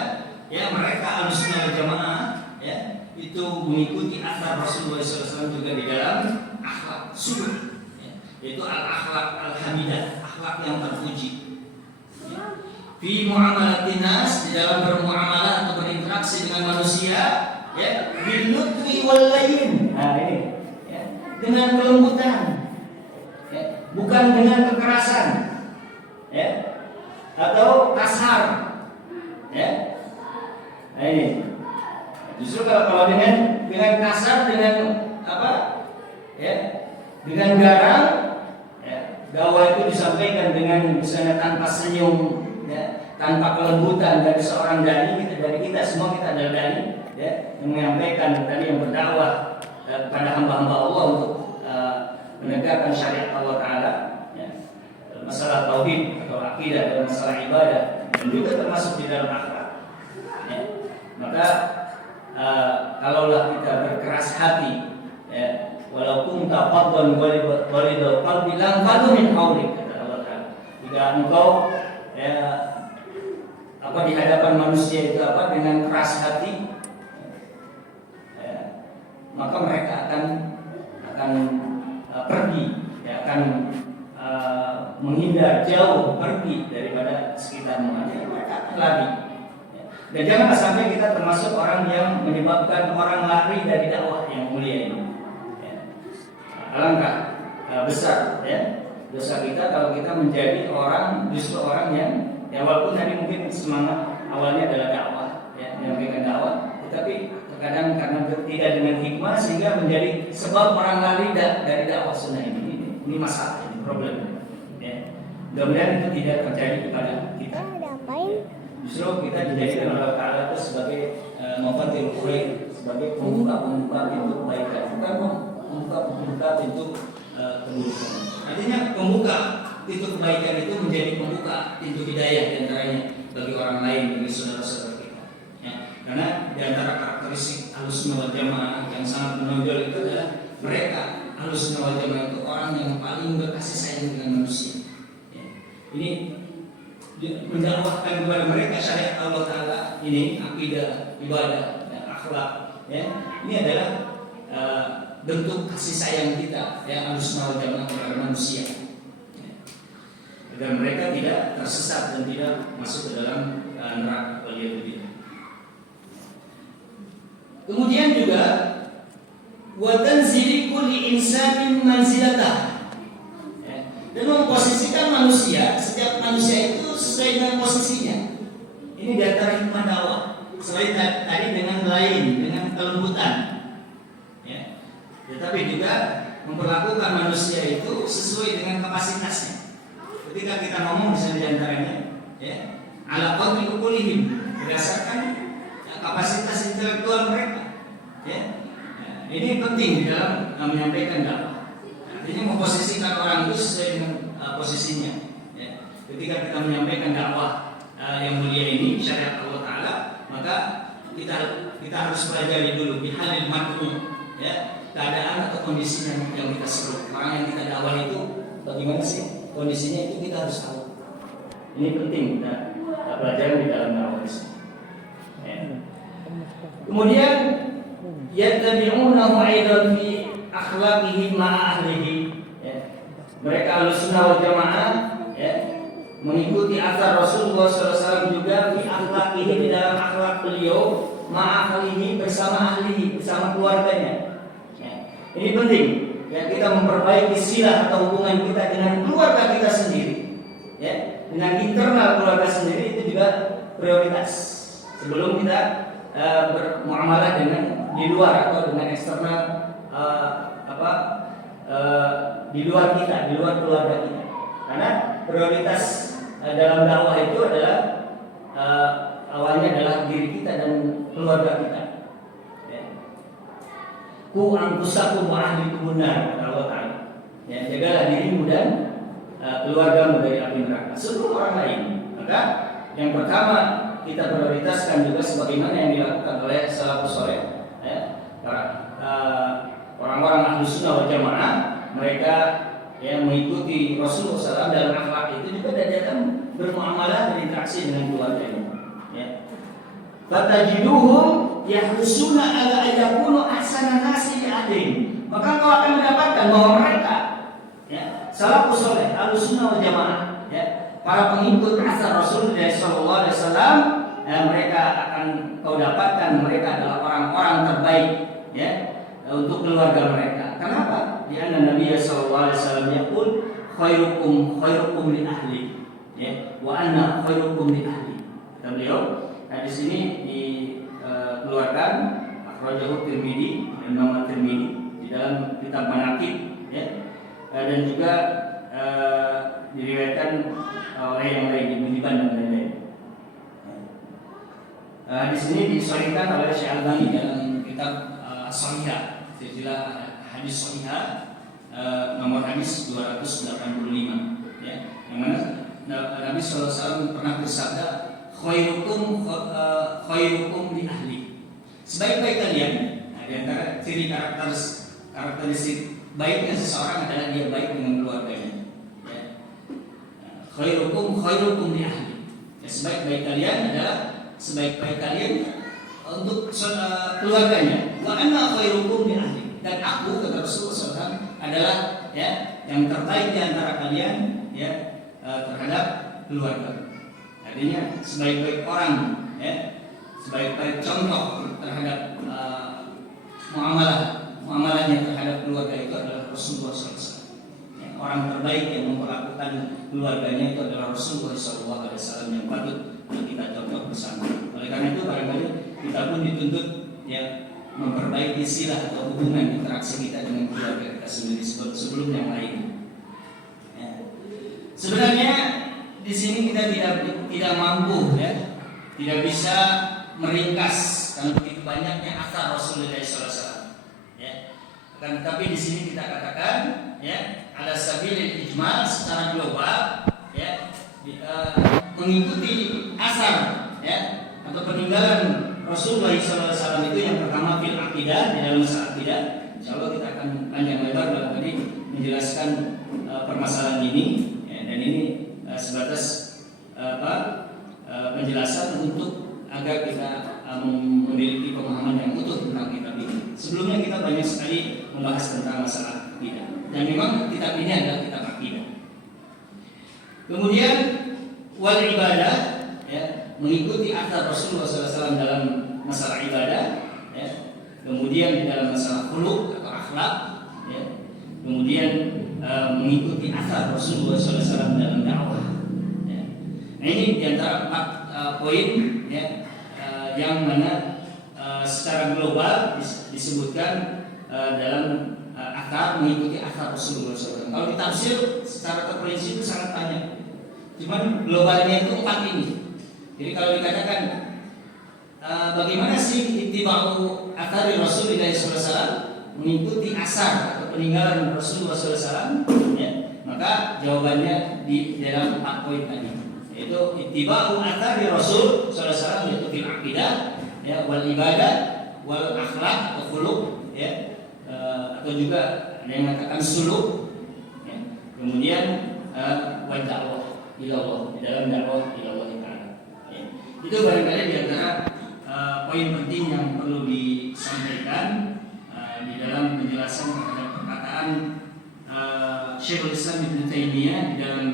ya, mereka Ahlussunnah wal Jamaah, ya, itu mengikuti athar Rasulullah sallallahu alaihi wasallam juga di dalam akhlak suluk, ya, yaitu al-akhlaq al-hamidah, akhlak yang terpuji. Fi muamalatin nas, di dalam bermuamalah atau berinteraksi dengan manusia, ya, bil lutfi wal layyin. Nah ini, ya, dengan kelembutan, ya, bukan dengan kekerasan, ya, atau kasar, ya. Nah ini, justru kalau dengan kasar, dengan apa, ya, dengan garang, ya, dakwah itu disampaikan dengan misalnya tanpa senyum, ya, tanpa kelembutan dari seorang dai, dari kita semua, kita adalah dai, ya, yang menyampaikan tadi, yang berdakwah kepada hamba-hamba Allah untuk menegakkan syariat Allah Taala, ya, masalah tauhid atau akidah dan masalah ibadah, dan juga termasuk di dalam akhlak. Ya. Maka kalaulah kita berkeras hati, ya, walaupun tafadhal walidul qalbi lam fadu min haulik, kata Allah Taala. Jika engkau, ya, di hadapan manusia itu dengan keras hati, ya, maka mereka akan pergi, ya, akan menghindar jauh, pergi daripada sekitarmu, mereka akan lari. Ya. Dan janganlah sampai kita termasuk orang yang menyebabkan orang lari dari dakwah yang mulia ini. Ya. Alangkah besar, ya, dosa kita kalau kita menjadi justru orang yang, ya, walaupun tadi mungkin semangat awalnya adalah dakwah, ya, menyampaikan dakwah, tetapi terkadang karena tidak dengan hikmah sehingga menjadi sebab orang lari dari dakwah sunnah ini. Ini masalah, ini problem. Ya. Mudah-mudahan itu tidak terjadi kepada kita. Justru kita dijadikan oleh Allah Taala itu sebagai mafatil khair, sebagai pembuka pintu kebaikan, bukan membuka pintu keburukan. Artinya pembuka pintu kebaikan itu menjadi pembuka pintu hidayah di antaranya bagi orang lain, bagi saudara-saudara kita. Ya, karena di antara karakteristik Ahlussunnah wal Jamaah yang sangat menonjol itu adalah mereka Ahlussunnah wal Jamaah itu orang yang paling berkasih sayang dengan manusia. Ya. Ini mendakwahkan kepada mereka syariat Allah Taala ini, akidah, ibadah, dan akhlak. Ya. Ini adalah bentuk kasih sayang kita, ya, Ahlussunnah wal Jamaah kepada manusia, ya. Agar mereka tidak tersesat dan tidak masuk ke dalam neraka. Kemudian juga wa tanzili kulli insanin manzilatah, ya, dan memposisikan manusia, setiap manusia itu sesuai dengan posisinya. Ini di antara hikmah dakwah. Selain tadi dengan lain, dengan kelembutan, ya, tetapi juga memperlakukan manusia itu sesuai dengan kapasitasnya. Ketika kita ngomong misalnya di antaranya, ya, ala qadri uqulihim, berdasarkan kapasitas intelektual mereka, ya. Nah, ini penting di dalam menyampaikan dakwah. Artinya memposisikan orang itu sesuai dengan posisinya, ya. Ketika kita menyampaikan dakwah yang mulia ini, syariat Allah Taala, maka kita harus pelajari dulu bihalil mad'u, ya, keadaan atau kondisi yang kita seru. Orang yang kita dakwah itu bagaimana sih kondisinya, itu kita harus tahu. Ini penting kita pelajari di dalam dakwah ini. Kemudian yattabi'unahu aidan fi akhlaqihi ma'a ahlihi, ya. Mereka Ahlussunnah wal Jamaah, ya, mengikuti asar Rasulullah SAW juga fi akhlaqihi, di dalam akhlak beliau, ma'a ahlihi, bersama ahlihi, bersama keluarganya, ya. Ini penting, ya, kita memperbaiki silah atau hubungan kita dengan keluarga kita sendiri, ya, dengan internal keluarga sendiri, itu juga prioritas sebelum kita bermuamalah dengan di luar atau dengan eksternal, di luar kita, di luar keluarga kita. Karena prioritas dalam dakwah itu adalah awalnya adalah diri kita dan keluarga kita. Ya. Ku anfusakum wa ahlikum nar, kata Allah Taala. Ya, jagalah dirimu dan keluargamu dari api neraka sebelum orang lain. Maka yang pertama kita prioritaskan juga sebagaimana yang dilakukan oleh salafus saleh, ya, orang-orang Ahlussunnah wal Jamaah. Mereka yang mengikuti Rasulullah SAW dalam akhlak itu juga dalam bermuamalah dan interaksi dengan keluarganya, ya. Fatajiduhum yahlusuna ala ayakunu ahsana nasi bi'adin. Maka kau akan mendapatkan bahwa mereka, ya, salafus saleh Ahlussunnah wal Jamaah, ya, para pengikut asar Rasulullah SAW, mereka akan kau dapatkan mereka adalah orang-orang terbaik, ya, untuk keluarga mereka. Kenapa? Di anna Nabi SAW yaqul khairukum li ahli, ya, wa anna khairukum li ahli. Kata beliau, di sini dikeluarkan akhrajahu Tirmidzi dan Imam Tirmidzi di dalam kitab Manaqib, ya, dan juga diriwayatkan oleh yang lain, Ibnu Hibban dan lain-lain. Di sini disahihkan oleh Syekh Albani dalam kitab Shahihah, silsilah hadis Shahihah, nomor hadis 285, ya, yang mana Nabi SAW pernah bersabda, khairukum li ahli. Sebaik-baik kalian. Nah, di antara ciri karakteristik baiknya seseorang adalah dia baik dengan keluarganya. Ya. Khairukum li ahli. Ya, sebaik-baik kalian adalah sebaik-baik kalian untuk keluarganya. Wa anna khairukum li ahli. Dan aku, kata Rasulullah SAW, adalah, ya, yang terbaik di antara kalian, ya, terhadap keluarga. Artinya sebaik-baik orang, ya, sebaik-baik contoh terhadap muamalahnya terhadap keluarga itu adalah Rasulullah SAW. Ya, orang terbaik yang memperlakukan keluarganya itu adalah Rasulullah SAW yang patut kita contoh bersama. Oleh karena itu barangkali kita pun dituntut, ya, memperbaiki silah atau hubungan interaksi kita dengan keluarga kita sendiri sebelum yang lain. Ya. Sebenarnya di sini kita tidak mampu, ya, tidak bisa meringkas karena begitu banyaknya asar Rasulullah SAW. Ya. Tapi di sini kita katakan, ya, ala sabilil ijmal secara global, ya, mengikuti asar, ya, atau peninggalan Rasulullah SAW itu yang pertama akidah, di dalam masalah akidah. Insyaallah kita akan panjang lebar dalam tadi menjelaskan permasalahan ini, ya, dan ini sebatas penjelasan untuk agar kita memiliki pemahaman yang utuh tentang kitab ini. Sebelumnya kita banyak sekali membahas tentang masalah akidah, dan memang kitab ini adalah kitab akidah. Kemudian wal ibadah, ya, mengikuti athar Rasulullah SAW dalam masalah ibadah, ya. Kemudian di dalam masalah khuluq atau akhlak, ya. Kemudian mengikuti athar Rasulullah SAW dalam dakwah, ya. Nah, ini diantara 4 poin, ya, yang mana secara global disebutkan dalam akar mengikuti akar Rasulullah SAW. Kalau ditafsir secara terperinci itu sangat banyak. Cuman globalnya itu 4 ini. Jadi kalau dikatakan bagaimana sih ittiba'u athari Rasulullah SAW, mengikuti asar atau peninggalan Rasulullah SAW, ya, maka jawabannya di dalam 4 poin tadi, yaitu ittiba'u athari Rasul SAW, yaitu fil aqidah, ya, wal ibadah, wal akhlak atau khuluq, ya, atau juga ada yang mengatakan suluk, ya. Kemudian wa dakwah ila Allah, di dalam dakwah ila Allah Ta'ala, ya. Itu barangkali di antara poin penting yang perlu disampaikan di dalam penjelasan terhadap perkataan Syekhul Islam Ibnu Taimiyah di dalam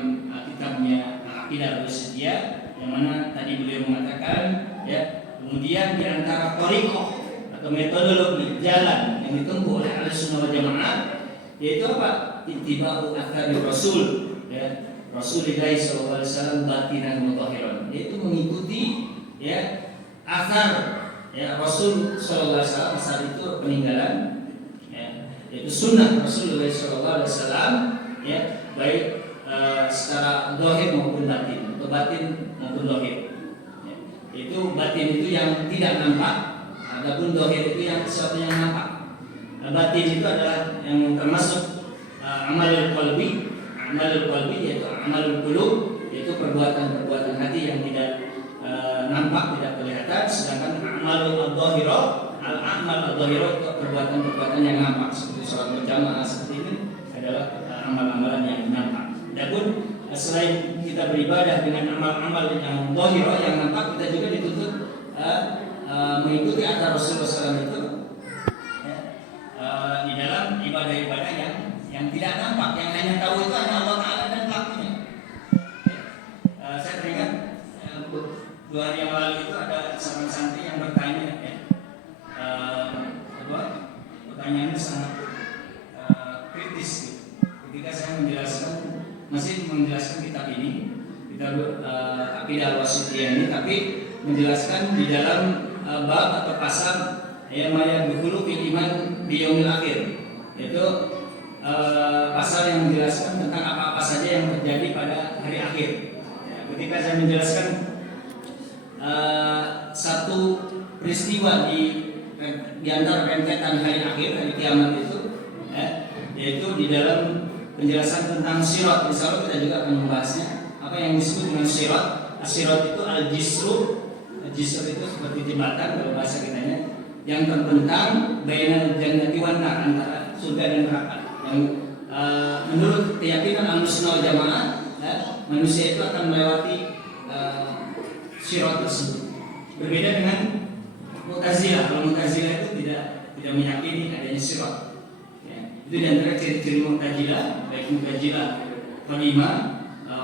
kitabnya Aqidah Al-Wasithiyah, yang mana tadi beliau mengatakan, ya, kemudian di antara thariqah atau metodologi jalan yang ditempuh oleh Ahlussunnah wal Jamaah, yaitu apa? Ittiba'u athari Rasul, ya, Rasulullah SAW batinan wa zahiran, yaitu mengikuti, ya, athar, ya, Rasul SAW. Asar itu peninggalan, ya, yaitu sunnah Rasulullah SAW, ya, baik secara zahir maupun batin, atau batin maupun zahir, ya. Itu batin itu yang tidak nampak, adapun zahir itu yang sesuatu yang nampak. Batin itu adalah yang termasuk amalul qalbi, yaitu amalul qulub, yaitu perbuatan-perbuatan hati yang tidak nampak, tidak kelihatan. Sedangkan amalul dhahirah, al-amal dhahirah itu perbuatan-perbuatan yang nampak, seperti sholat berjamaah seperti ini adalah amal-amalan yang nampak. Adapun selain kita beribadah dengan amal-amal yang dhahirah yang nampak, kita juga dituntut mengikuti athar Rasulullah SAW itu, ya, di dalam ibadah-ibadah yang tidak nampak, yang hanya tahu itu hanya Allah Ta'ala dan pelakunya. Saya teringat 2 hari yang lalu itu ada seorang santri yang bertanya, ya, pertanyaannya sangat kritis, gitu. Ketika saya masih menjelaskan kitab ini, kitab Aqidah Al-Wasithiyah ini, tapi menjelaskan di dalam bab atau pasal yang mayadkhulu fil iman bi yaumil akhir, yaitu pasal yang menjelaskan tentang apa-apa saja yang terjadi pada hari akhir. Ya, ketika saya menjelaskan satu peristiwa di antara rentetan hari akhir, hari kiamat itu, ya, yaitu di dalam penjelasan tentang sirat. Misalnya kita juga akan membahasnya apa yang disebut dengan sirat. Sirat itu al-jisru. Jisr itu seperti jembatan kalau bahasa kitanya, yang terbentang bainal jannati wan nar, antara surga dan neraka. Yang menurut keyakinan Ahlussunnah wal Jamaah, ya, manusia itu akan melewati sirat tersebut. Berbeda dengan Mu'tazilah. Kalau Mu'tazilah itu tidak meyakini adanya sirat. Ya, itu di antara ciri-ciri Mu'tazilah, baik Mu'tazilah qadimah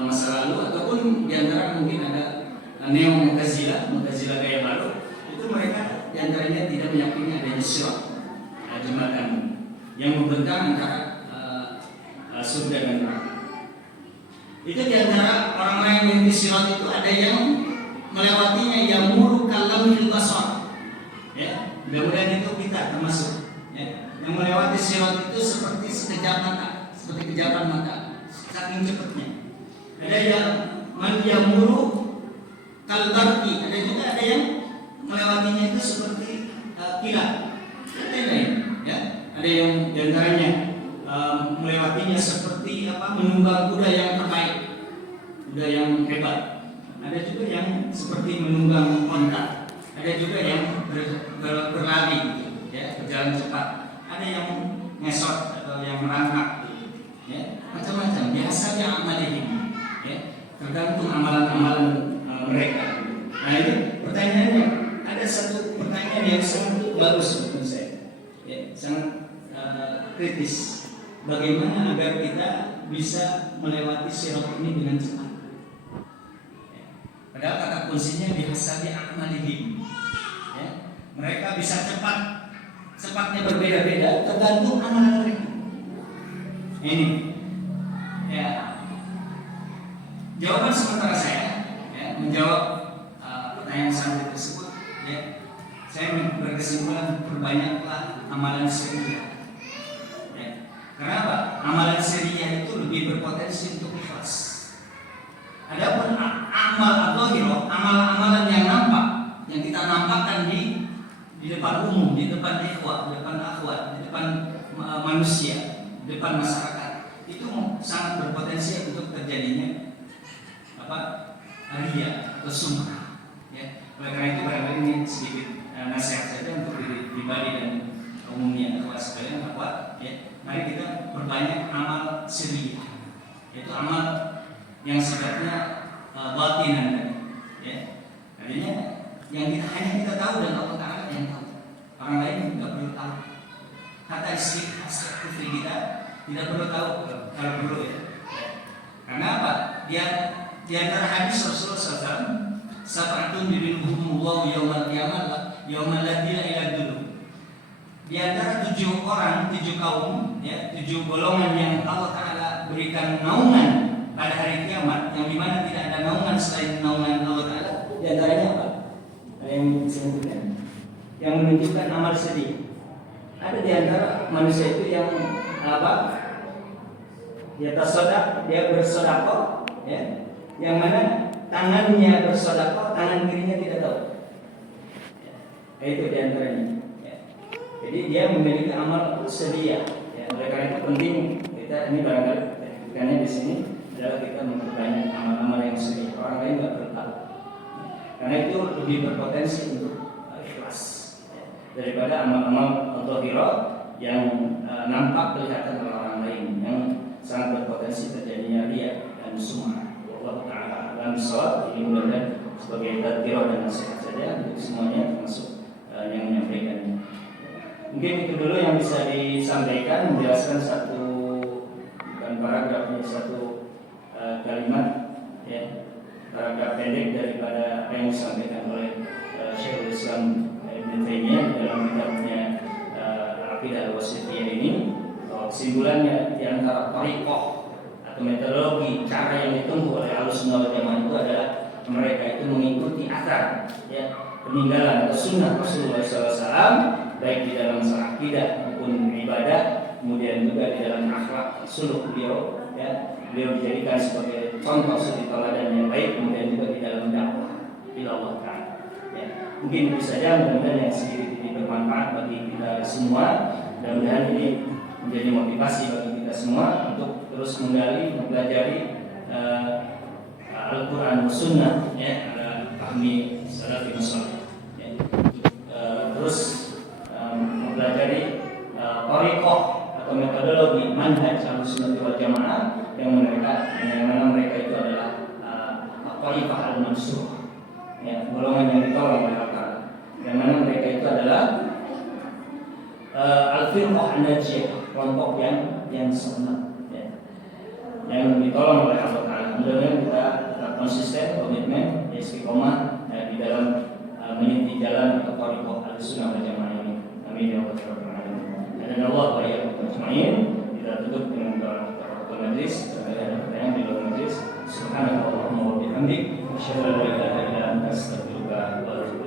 masa lalu ataupun di antara mungkin ada Neo Mu'tazilah gaya baru, itu mereka diantaranya tidak meyakini adanya sirat, jembatan yang membentang antara surga dan neraka. Itu diantara orang-orang yang mengikuti sirat itu ada yang melewatinya yang muru kalamil basar, ya, mudah-mudahan itu kita termasuk, ya, yang melewati sirat itu seperti sekejap mata, seperti kejapan mata, saking cepatnya. Ada yang yamuru kalbarki, ada juga ada yang melewatinya itu seperti kilat. Ada yang, ya, ada yang diantaranya melewatinya seperti menunggang kuda yang terbaik, kuda yang hebat. Ada juga yang seperti menunggang onta. Ada juga yang berlari, ya, berjalan jalan cepat, ada yang ngesot atau yang merangkak, ya, macam-macam. Biasa dia amalihim, ya, tergantung amalan-amalan mereka. Nah ini pertanyaannya, ada satu pertanyaan yang sangat bagus menurut saya, ya, sangat kritis. Bagaimana agar kita bisa melewati sirat ini dengan cepat? Ya. Padahal kata kuncinya bihasabi amalihim. Ya. Mereka bisa cepat, cepatnya berbeda-beda tergantung amalan mereka. Ini, ya, jawaban sementara saya, ya, menjawab pertanyaan santai tersebut. Ya, saya berkesimpulan perbanyaklah amalan syariah. Kenapa? Amalan syariah itu lebih berpotensi untuk ikhlas. Adapun amal atau hiro, amalan-amalan yang nampak, yang kita nampakkan di depan umum, di depan ikhwah, di depan akhwat, di depan manusia, di depan masyarakat, itu sangat berpotensi untuk terjadinya riya atau sum'ah. Ya. Oleh karena itu barangkali ini sedikit nasihat saja untuk diri pribadi dan umumnya akhwat sekalian, akhwat, ya. Mari kita perbanyak amal sirriyah, yaitu amal yang sifatnya batinan, ya. Artinya yang hanya kita tahu dan Allah Taala yang tahu. Orang lain tidak perlu tahu. Kata istri kufri kita tidak perlu tahu kalau perlu, ya. Karena apa? Di antara hadis Rasulullah SAW, sab'atun yudhilluhumullahu yaumal qiyamah yaumal la ilaha illa dulu. Di antara 7 orang, 7 kaum, ya, 7 golongan yang Allah Ta'ala berikan naungan pada hari kiamat, yang dimana tidak ada naungan selain naungan Allah Ta'ala. Di antaranya apa? Ada yang disebutkan, yang menunjukkan amal sedih. Ada di antara manusia itu yang apa? Dia bersedekah, dia bersedekah, ya, yang mana tangannya bersedekah, tangan kirinya tidak tahu. Ya, itu di antaranya. Jadi dia memiliki amal sedia. Ya, oleh karena itu penting kita ini barangkali karena di sini adalah kita memperbanyak amal-amal yang sedia. Orang lain nggak perlu tahu. Karena itu lebih berpotensi untuk ikhlas, ya, daripada amal-amal dhahirah yang nampak kelihatan oleh orang lain yang sangat berpotensi terjadinya riya dan sum'ah. Wallahu ta'ala a'lam bishawab. Ini mudah-mudahan sebagai tadhkirah dan nasihat saja untuk semuanya, termasuk yang menyampaikannya. Mungkin itu dulu yang bisa disampaikan, menjelaskan satu bukan paragrafnya, satu kalimat, ya, paragraf pendek daripada apa yang disampaikan oleh Syekhul Islam Ibnu Taimiyah dalam kitabnya Aqidah Al-Wasithiyah ini. Kesimpulannya di antara thariqah atau metodologi cara yang ditempuh oleh Ahlussunnah wal Jamaah itu adalah mereka itu mengikuti athar, ya, peninggalan atau sunnah Rasulullah SAW, baik di dalam akidah maupun ibadah, kemudian juga di dalam akhlak suluk beliau, ya, beliau dijadikan sebagai contoh suri teladan yang baik, kemudian juga di dalam dakwah ila Allah Ta'ala. Ya, mungkin itu saja, mudah-mudahan yang sedikit ini bermanfaat bagi kita semua. Mudah-mudahan ini menjadi motivasi bagi kita semua untuk terus menggali, mempelajari Al-Quran dan Sunnah, ya, fahmi salafin salih, ya, terus mempelajari thariqah atau metodologi manhaj Ahlussunnah wal Jamaah yang mana mereka itu adalah thariqah al-mansur, ya, golongan yang ditolong oleh Allah, yang mana mereka itu adalah al-firqah an-najiyah, kelompok yang selamat, ya, yang ditolong oleh Allah Ta'ala. Mudah-mudahan kita tetap konsisten, komitmen, istiqomah di dalam meniti jalan atau thariqah Ahlussunnah wal Jamaah ini. Amin ya rabbal alamin. Dan Allah wa iyyakum ajma'in. Kita tutup dengan doa majlis. Ada pertanyaan di luar majlis. Subhanallahumma wa bihamdik, asyhadu an la ilaha illa anta, astaghfiruka wa atubu ilaik.